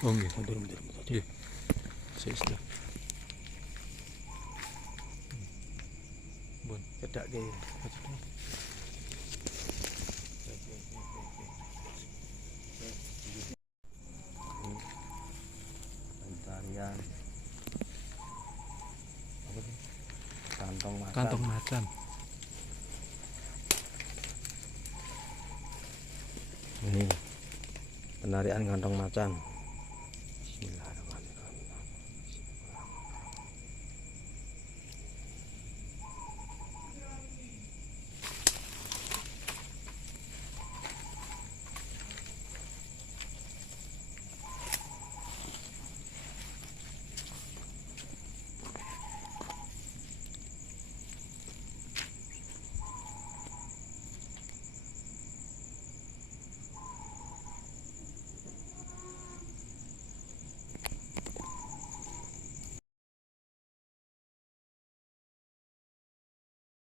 Oh nggih. Mundur. Nggih. Seista. Bun. Cedak ke. Pencarian apa sih? Kantong macan. Kantong macan. Ini penarian kantong macan.